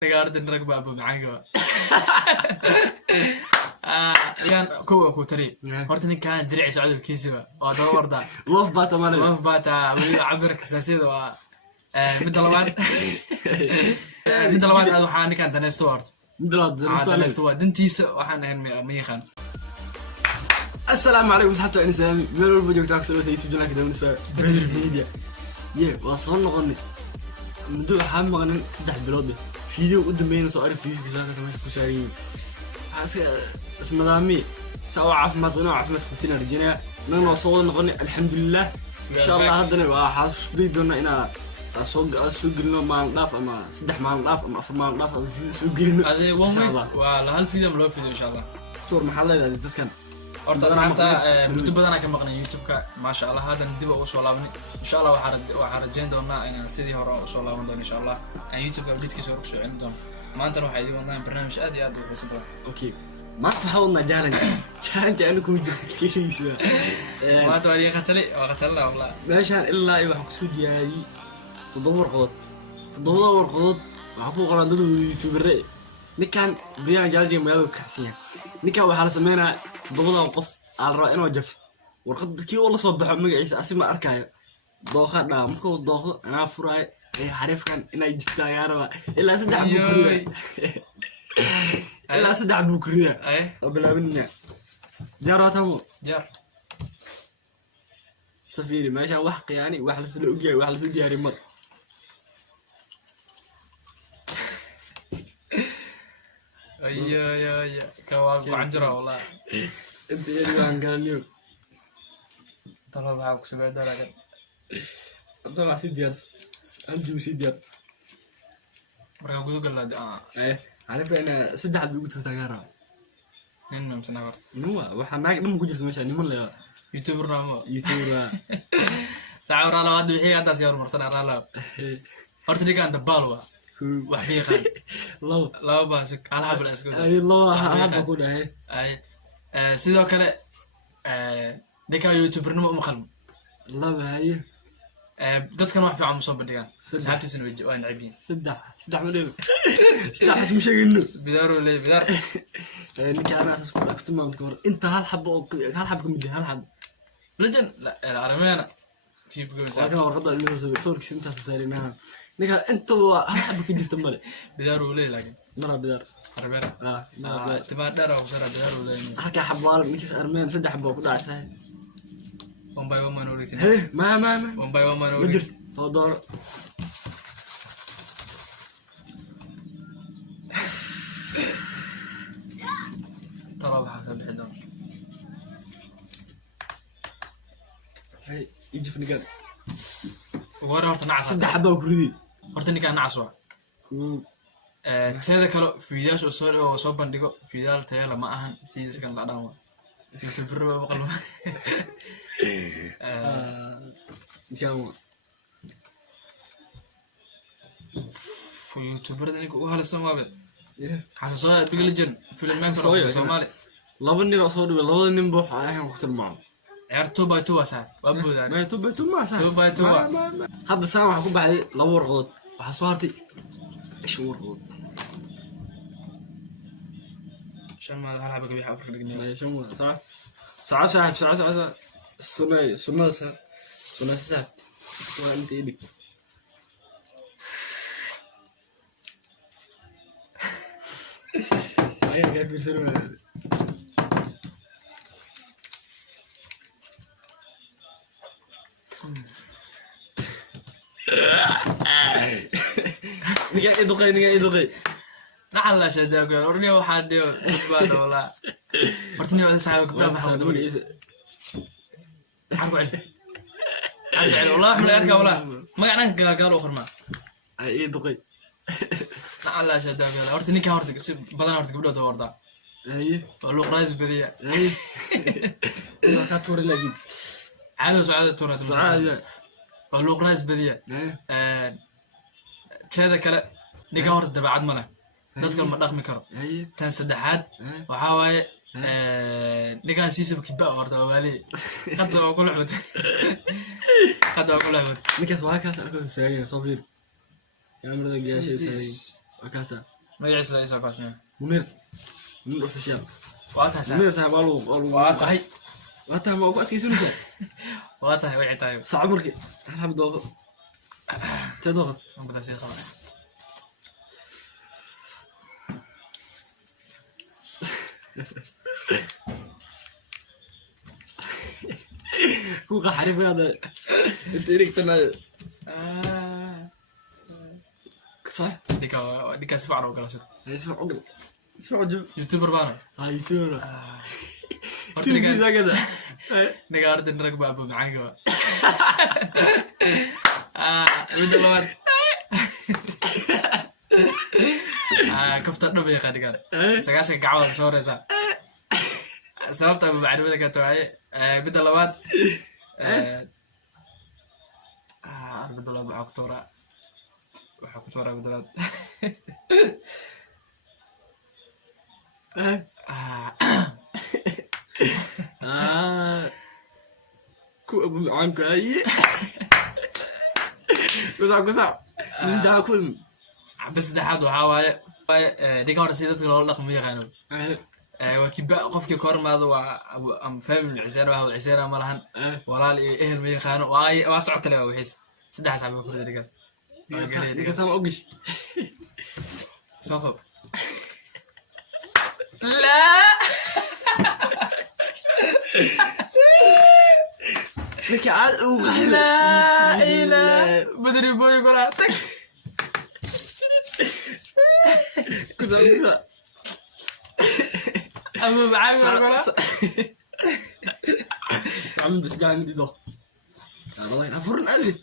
Garden rag baa macaan yaan kuwa ku tari horta ninkan dirci socodkiisa waa daba warda loof baata wali cabir kasaasida waa mid labaad aad waxaan ninkan danaysto horta danaysto waa dantiisa waxaan ahayn ma yaqaan السلام عليكم صحتوا أنا سلامي ميرو الفيديو تاعك سويته يوتيوب جناك دون سؤال بدر ميديا وصلنا غني مدو حام غني سدح بلودي فيديو قدامين سؤال فيديو كذا كمان كوسارين اسم نظامي سوا عفمت ونا عفمت كنتنا رجينا نحن وصلنا غني الحمد لله إن شاء الله هذا وحاس بدي دونا إنا سوق لنا مع الناف أما سدح مع الناف أما أفر مع الناف سوق لنا هذا وهم ولا هالفيديو ملو فيديو إن شاء الله دكتور محل هذا تذكر horta saxaabta muddo badan aan ka maqnay YouTube-ka ma sha Allah hadan dib u soo laabnay insha Allah waxaan rajayn doonaa inaan sidii hore u soo laaban doono insha Allah aan YouTube-ka update-kiisa ugu soo celin doono maanta waxay idin wadnaan barnaamij aad iyo aad u xiiso badan okay maanta waxa wadnaa challenge aan ku jirkiisa maanta waa qatala wallahi meeshaan ilaa wax ku soo diyaariyay toddoba warqadood waxa ku qoran dad YouTuber ninkan biyaan jaalajay magaalada ka xasiya ninkan waxa la sameeynaa todobada qof aan raaco inuu jaf warqadkii oo la soo baxo magaciisa asima arkayo dooqa dhaa markuu dooqo ana furaay ay xariifkan inay jiftaan ilaa saddex buu kuriya oo bilaabinaya jaaratamu jaar safiri meesha wax qiyaani wax la soo ogyahay wax la soo diyaariyay mar يا كواب وعنجرة والله انت يا عن قاليو ترى معك 7 درجات طلع سيدياس انجو سيدياس مرة قلت قال ايه عارف انا سدح بيقول تاغارا نين مسنا ورت نو waxaan nimo ku jirto meesha nimo la youtuber ساعه ورا لا واد وحي هذا سيار مرسنا رالا horta dhigaan dabalwa wax fiiqan laba baasik alhab la isku ay alhab ku dhahay ay sidoo kale ninka youtubernimo uma qalmo laba haye dadkan wax fiican soo bandhigaan saxaabtiisana way nacibin saddex madheeb saddex isma sheegayno bidaaro leey bidaar ninka ana asku aftimaan ka hor inta hal xabo ka mid hal xabo lajan la arameena keep going saaka warqada inuu soo inta soo saarinaha ninka inta hal xabo ka jirta male bidaaro leey laakiin mara bidaar arbeera tima dheer oo sara bidaaro leey halka xabaal ninka armeen saddex xabo ku dhacay one by one man origin ما one by one man origin مدرت هذا ترى بحاجة الحدار هاي يجي في نقال وورا هرت نعسة صدق حبة وكردي هرتني كان نعسوا تهذا كلو فيديوهات وصور بندقو فيديوهات تهلا ما أهن سيدس كان العدامة يتفرّوا بقلوا جاوا يوتيوبر ذلك وهذا السماء حساسة بيقول جن فيلم في الصومالي لابني رأسودي لابني نبوح عليهم وقت المعام عرفتوا بايتوا ساعة وابو ذا ما يتوبيتوا ما ساعة توبيتوا هذا سامع أكون بعد لور غلط وحصارتي إيش ورغلط عشان ما هلعب قبيح أفرق الجنيه ما يشمون ساعة السنة ساعة أنت إيدك أيه قاعد بيرسلون هذا نقاعد يدقي نعلا شداك ورني واحد بان ولا مرتني واحد صاحبك بلا محمد ولي عربي والله من الاركا ولا ما يعني قالوا اخر ما اي دقي نعلا شداك ورتني كهورتك بدل هورتك بدو توردا اي والله قرايز بديه اي لا توري لاجد عادوا سعاده تورا سعاده والله قرايز بديه هذا كلا نيكا هورت دبعد مله dadka ma dhaqmi karo tan saddexaad waxa waaye nigan siisab kiba warta wali qad oo kula xud ninkaas waa kaas akoo saariya soo fiir kamarada gaashay saariya وكاسا magaciisa la isoo kaasnaa منير اوفيشال waa tahay منير صاحب والو waa tahay واتا ما وقت يسولك waa tahay wixii tahay صعب مركي الحب دوغ تدوغ mabada sii qabanay كوكا حريف هذا انت ريك انا صح dika si fiican u galashay اسمع عقل اسمع عجب youtuber baana هاي تورا horta تلفزيون كذا niga arday rag baa abu macaanka midda labaad kafta dhub ay qadigan sagaashan gacmo soo reeysa sababta abu macluumada ka tahay midda labaad midda labaad waxaa ku toora midda labaad كو ابو معانك هاي كوسع بس ده كل bas saddexaad waxaa waaye ninka hore si dadka loola dhaqmo yaqaano waa kiba qofkii ka hormaado waa am family cisaar waa cisaar ma lahan walaal iyo ehel ma yaqaano waa socota leh wixiis saddex saxab ku riday gas ديك سامع اوغش soo qob la لك عاد لا اله بدري بوي قرا تك كوسع ابو معاويه قرا سامع دش قاعد عندي ضغط والله ينفرن عندي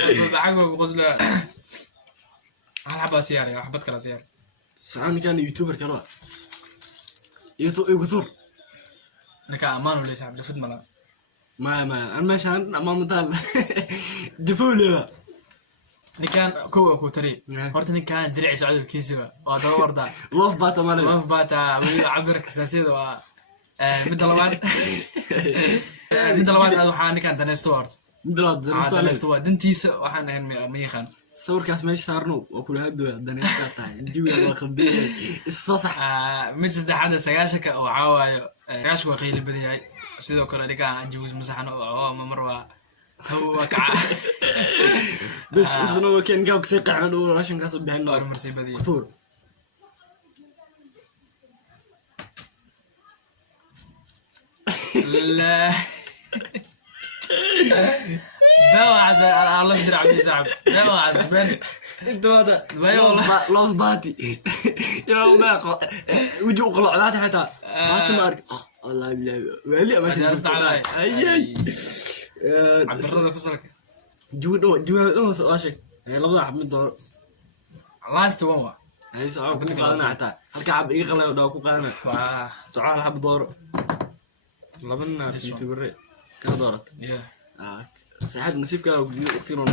ابو معاويه بقصله العب سياره حبت كلا سياره سامع كان يوتيوبر كلا يوتيوب نكا امانو ليش عبد الفد ملا ما انا ماشي ما مدال دفوله نكان كو تري horta ninkan diric socdo kiisiba waa daba warda لوف باتا مالي love bata wuu cabirka saasida waa midda labaad aad waxaa ninkan daneysto horta daneysto waa dantiisa waxaan ahayn ma yaqaan sawirkaas meesha saarno waa kula haddo daneysta tahay jiwiga waa khaldiyay isoo sax mid saddexaad sagaashanka waxaa waayo sagaashka waa qayli badan yahay sidoo kale ninkan jiwis masaxno oo mar waa هو كع بس إنه كان جاوك سيقع على دور عشان كاسب بحنا دور مرسي بدي كثور لا دوا عز الله يدري عبد الزعب دوا عز بن انت هذا والله لوز باتي يا ما وجو قلع لا حتى ما تمارك والله بالله ماشي اي عبد الرضا فصلك جو سؤاشك لبدا حب من دور لاست وان هاي سؤال كنت قادنا حتى halka xab ii qalay oo ku qaadana su'aal xab door labana youtuber ka doorat saxad nasiibka oo waqtigan oo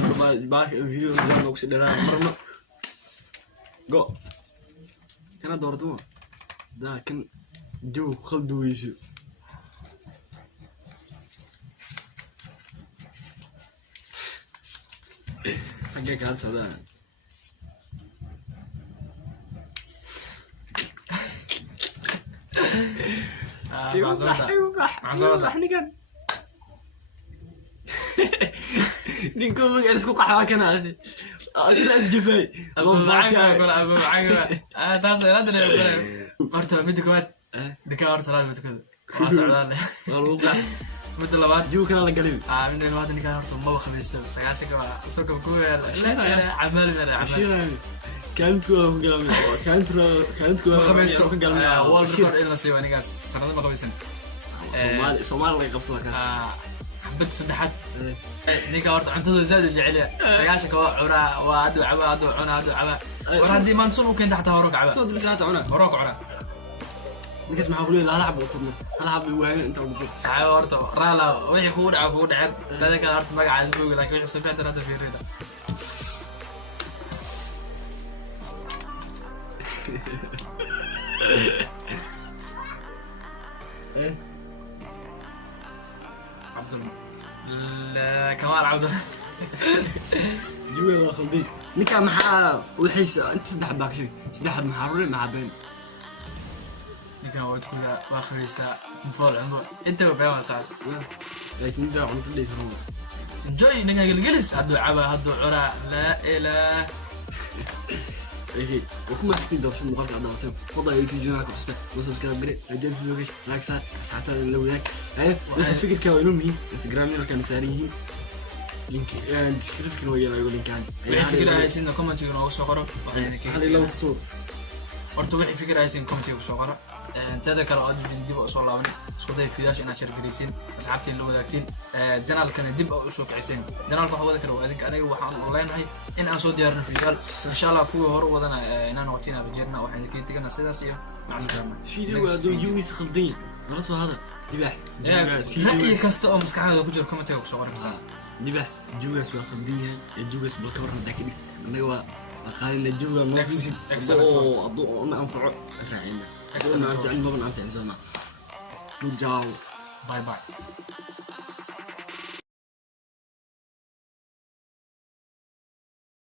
baash video oo ku sidana marna go kana doorto laakin جو خلدو يسو حقك على سودان معصوبة حنقن نكون مقعد اسكو قحوة كنا أسلاس جفاي أبو معاك تاسو لا أدري horta midda koowaad dika hor salaad mid kada waa socdaan والله midda labaad جو كان على قلبي midda labaad ninka horta ma khamiisto sagaashanka waa soo kab ku yar عمال من عمال كانت khamiisto wall record in la siiyo anigaas sanad ma khamiisan Soomaali way qabto kaas xabad saddexaad ninka horta cuntada zaad u jecel yahay sagaashanka waa cunaa waa adu caba war haddii maansun u keenta xataa horo kacaba soo dirsaata cunaa horo kacuna ninkaas maxaa kuley la lacab u tabno hal hab weyn inta ugu dad saxay horta raala wixii kugu dhacay badan kale horta magacaada ku laakiin wixii soo fiicnaa hadda fiirida عبد الله لا كمال عبد الله جوا خلدي ninka maxaa waxaysa inta saddex baa ka sheegay saddex maxaa rure maxaa been ninkan waa kula waa khaliista mufal cumbo inta baa saad laakiin inta cunto dheysano enjoy ninka galgalis haduu caba haduu cuna la ilaah ايه وكما تكون دوشة مقالك على دوتهم وضع يوتيوب جناك وسته وصل كلام بري رجال فيديوش لايك صار حتى لو ذاك ايه لا فكر كانوا مين انستغرام كانوا ساريين لينك ديسكريبشن ويا يقول لينك يعني فكرة هايسين كومنت يقولوا سو قرا هذه لو تو horta wixii fikir haysan comment ku soo qora inta kale oo dib u soo laaban isku day fiidash inaad share gareysin asxaabtiin la wadaagtiin channel-kana dib u soo kicisen channel-ka waxa wada kale waa idinka aniga waxaan online hay in aan soo diyaarino fiidal insha Allah kuwa hor wadana inaan waqtina rajeerna waxaan idin tigana sidaas iyo macsalama فيديو هذا جويس خلدين خلاص هذا دباح رأي كاست او مسكحه ku jiro comment ku soo qora دباح جويس وخلدين جويس بالكبر مداكدي aniga قالنا الجوجا ما في أضوء أنا أنفع الرعينا أنا أنفع المبنى أنفع زمان. باي باي.